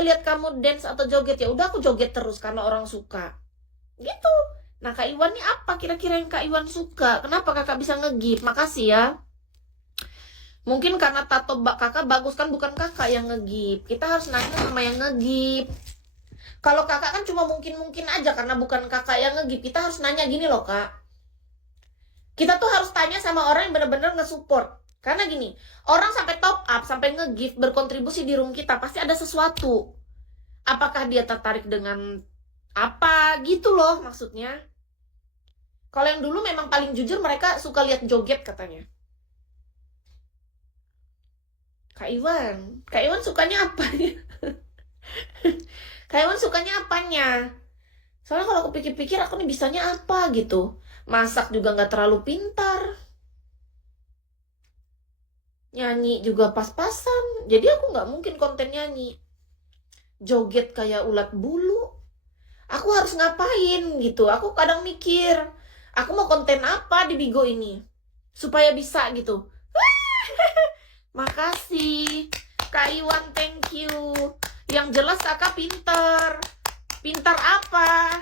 lihat kamu dance atau joget, ya udah aku joget terus karena orang suka. Gitu. Nah, Kak Iwan ini apa kira-kira yang Kak Iwan suka? Kenapa kakak bisa nge-gift? Makasih ya. Mungkin karena tato kakak bagus kan, bukan kakak yang nge-gift. Kita harus nanya sama yang nge-gift. Kalau kakak kan cuma mungkin-mungkin aja karena bukan kakak yang nge-gift. Kita harus nanya gini loh, Kak. Kita tuh harus tanya sama orang yang benar-benar nge-support. Karena gini, orang sampai top up, sampai nge-gift, berkontribusi di room kita, pasti ada sesuatu. Apakah dia tertarik dengan apa gitu loh maksudnya. Kalau yang dulu memang paling jujur, mereka suka lihat joget katanya. Kak Iwan sukanya apa? Kak Iwan sukanya apanya? Soalnya kalau aku pikir-pikir, aku nih bisanya apa gitu. Masak juga nggak terlalu pintar. Nyanyi juga pas-pasan. Jadi aku nggak mungkin konten nyanyi. Joget kayak ulat bulu. Aku harus ngapain gitu. Aku kadang mikir, aku mau konten apa di Bigo ini supaya bisa gitu. Makasih Kak Iwan, thank you. Yang jelas kakak pinter. Pintar apa?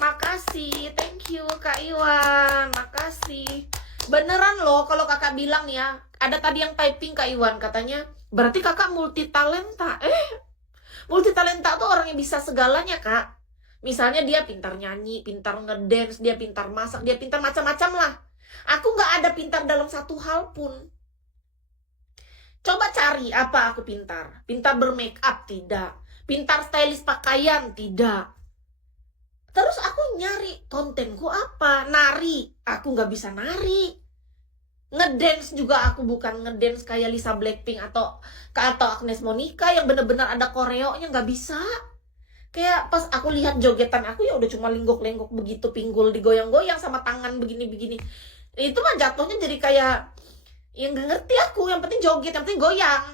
Makasih, thank you Kak Iwan. Makasih. Beneran loh kalau kakak bilang ya. Ada tadi yang typing Kak Iwan, katanya berarti kakak multi talenta. Multi talenta tuh orang yang bisa segalanya, Kak. Misalnya dia pintar nyanyi, pintar ngedance, dia pintar masak, dia pintar macam-macam lah. Aku nggak ada pintar dalam satu hal pun. Coba cari apa aku pintar. Pintar bermake up, tidak. Pintar stylist pakaian, tidak. Terus aku nyari kontenku apa. Nari, aku nggak bisa nari. Ngedance juga aku bukan ngedance kayak Lisa Blackpink atau Agnes Monica yang bener-bener ada koreonya, nggak bisa. Kayak pas aku lihat jogetan aku, ya udah cuma lenggok-lenggok begitu, pinggul digoyang-goyang sama tangan begini-begini. Itu mah jatuhnya jadi kayak yang nggak ngerti aku. Yang penting joget, yang penting goyang,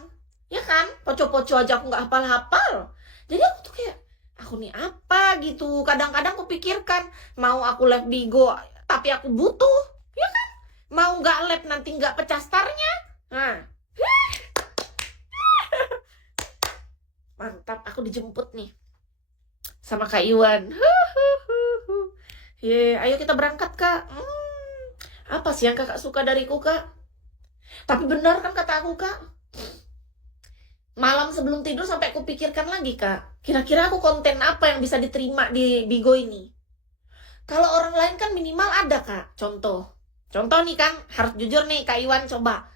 ya kan? Poco-poco aja aku nggak hafal-hafal. Jadi aku tuh kayak, aku nih apa gitu. Kadang-kadang aku pikirkan, mau aku live Bigo tapi aku butuh, ya kan? Mau nggak live nanti nggak pecah starnya. Nah, mantap, aku dijemput nih sama Kak Iwan. Ye, ayo kita berangkat, Kak. Apa sih yang kakak suka dariku, Kak? Tapi benar kan kata aku, Kak? Malam sebelum tidur sampai aku pikirkan lagi, Kak. Kira-kira aku konten apa yang bisa diterima di Bigo ini? Kalau orang lain kan minimal ada, Kak. Contoh nih kan, harus jujur nih, Kak Iwan coba.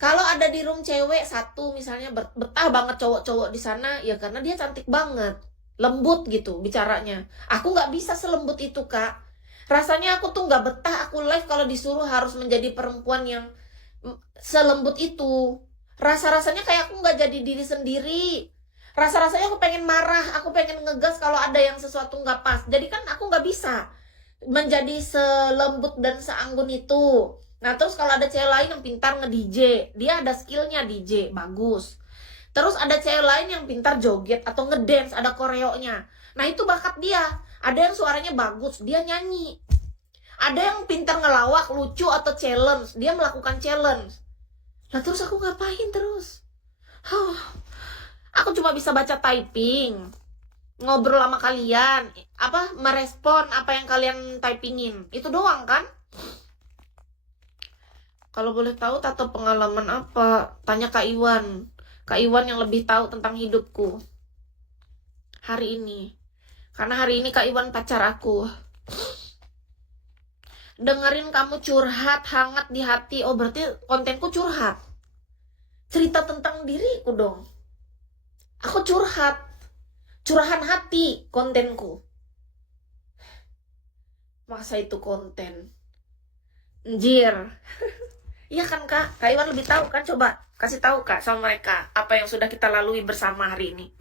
Kalau ada di room cewek satu misalnya, betah banget cowok-cowok di sana, ya karena dia cantik banget. Lembut gitu bicaranya. Aku nggak bisa selembut itu, Kak. Rasanya aku tuh nggak betah aku live kalau disuruh harus menjadi perempuan yang selembut itu. Rasa-rasanya kayak aku nggak jadi diri sendiri. Rasa-rasanya aku pengen marah, aku pengen ngegas kalau ada yang sesuatu nggak pas. Jadi kan aku nggak bisa menjadi selembut dan seanggun itu. Nah, terus kalau ada cewek lain yang pintar nge-DJ, dia ada skillnya DJ, bagus. Terus ada cewek lain yang pintar joget atau ngedance, ada koreonya. Nah, itu bakat dia. Ada yang suaranya bagus, dia nyanyi. Ada yang pintar ngelawak, lucu atau challenge, dia melakukan challenge. Nah, terus aku ngapain terus? Aku cuma bisa baca typing, ngobrol sama kalian, merespon apa yang kalian typingin. Itu doang kan? Kalau boleh tahu tato pengalaman apa? Tanya Kak Iwan. Kak Iwan yang lebih tahu tentang hidupku hari ini. Karena hari ini Kak Iwan pacar aku. Dengerin kamu curhat hangat di hati. Oh, berarti kontenku curhat. Cerita tentang diriku dong. Aku curhat. Curahan hati kontenku. Masa itu konten? Anjir. Iya kan, Kak? Kak Iwan lebih tahu kan? Coba kasih tahu, Kak, sama mereka apa yang sudah kita lalui bersama hari ini.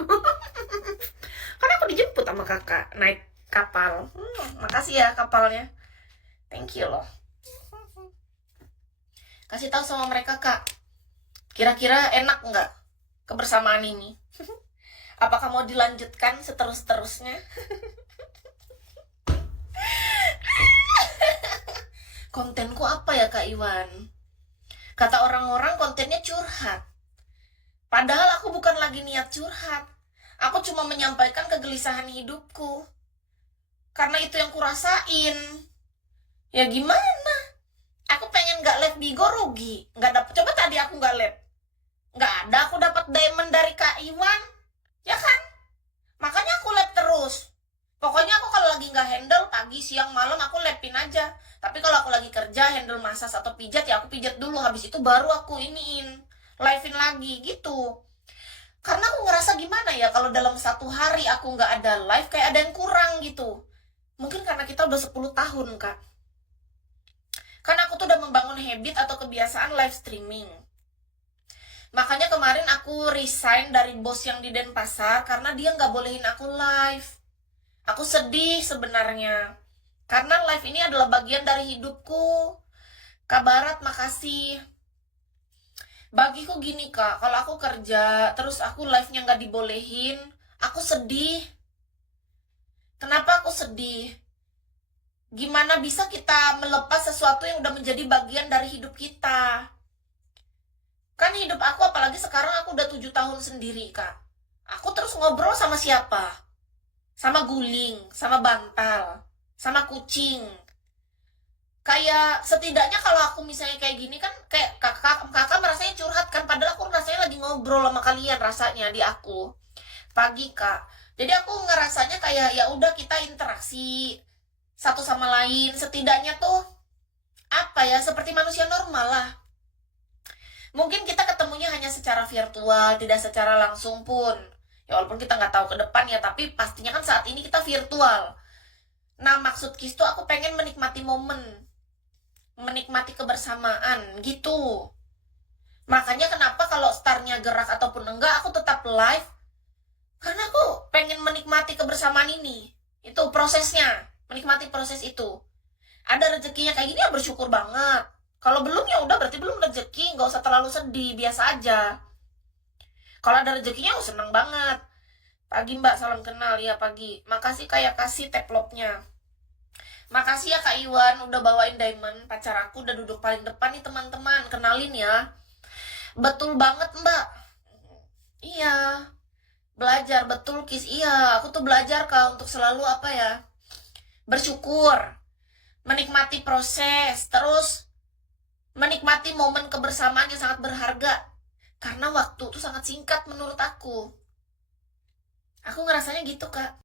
Karena aku dijemput sama kakak naik kapal. Makasih ya kapalnya. Thank you loh. Kasih tahu sama mereka, Kak. Kira-kira enak nggak kebersamaan ini? Apakah mau dilanjutkan seterus-terusnya? Kontenku apa ya, Kak Iwan? Kata orang-orang kontennya curhat. Padahal aku bukan lagi niat curhat. cuma menyampaikan kegelisahan hidupku. Karena itu yang kurasain. Ya gimana? Aku pengen gak live Bigo rugi. Gak dapet. Coba tadi aku gak live. Gak ada aku dapat diamond dari Kak Iwan. Ya kan? Makanya aku live terus. Pokoknya aku kalau lagi gak handle, pagi, siang, malam aku live-in aja. Tapi kalau aku lagi kerja, handle massage atau pijat, ya aku pijat dulu. Habis itu baru aku iniin. Live-in lagi gitu. Karena aku ngerasa gimana ya, kalau dalam satu hari aku gak ada live, kayak ada yang kurang gitu. Mungkin karena kita udah 10 tahun, Kak. Karena aku tuh udah membangun habit atau kebiasaan live streaming. Makanya kemarin aku resign dari bos yang di Denpasar karena dia nggak bolehin aku live. Aku sedih sebenarnya. Karena live ini adalah bagian dari hidupku. Kak Barat, makasih. Bagiku gini, Kak, kalau aku kerja, terus aku live-nya nggak dibolehin, aku sedih. Kenapa aku sedih? Gimana bisa kita melepas sesuatu yang udah menjadi bagian dari hidup kita? Kan hidup aku, apalagi sekarang aku udah 7 tahun sendiri, Kak. Aku terus ngobrol sama siapa? Sama guling, sama bantal, sama kucing. Kayak setidaknya kalau aku misalnya kayak gini kan, kayak kakak merasanya curhat kan, padahal aku rasanya lagi ngobrol sama kalian rasanya di aku. Pagi, Kak. Jadi aku ngerasanya kayak ya udah kita interaksi satu sama lain, setidaknya tuh apa ya, seperti manusia normal lah. Mungkin kita ketemunya hanya secara virtual, tidak secara langsung pun. Ya walaupun kita nggak tahu ke depan ya, tapi pastinya kan saat ini kita virtual. Nah maksud Kis tuh aku pengen menikmati momen, menikmati kebersamaan gitu. Makanya kenapa kalau startnya gerak ataupun enggak, aku tetap live. Karena aku pengen menikmati kebersamaan ini. Itu prosesnya. Menikmati proses itu. Ada rezekinya kayak gini ya bersyukur banget. Kalau belum ya udah berarti belum rezeki, nggak usah terlalu sedih, biasa aja. Kalau ada rezekinya aku seneng banget. Pagi Mbak, salam kenal ya pagi. Makasih kayak kasih teplopnya. Makasih ya Kak Iwan udah bawain diamond. Pacar aku udah duduk paling depan nih teman-teman, kenalin ya. Betul banget Mbak. Iya. Belajar betul Kis. Iya, aku tuh belajar Kak untuk selalu apa ya? Bersyukur, menikmati proses, terus menikmati momen kebersamaan yang sangat berharga. Karena waktu itu sangat singkat menurut aku. Aku ngerasanya gitu, Kak.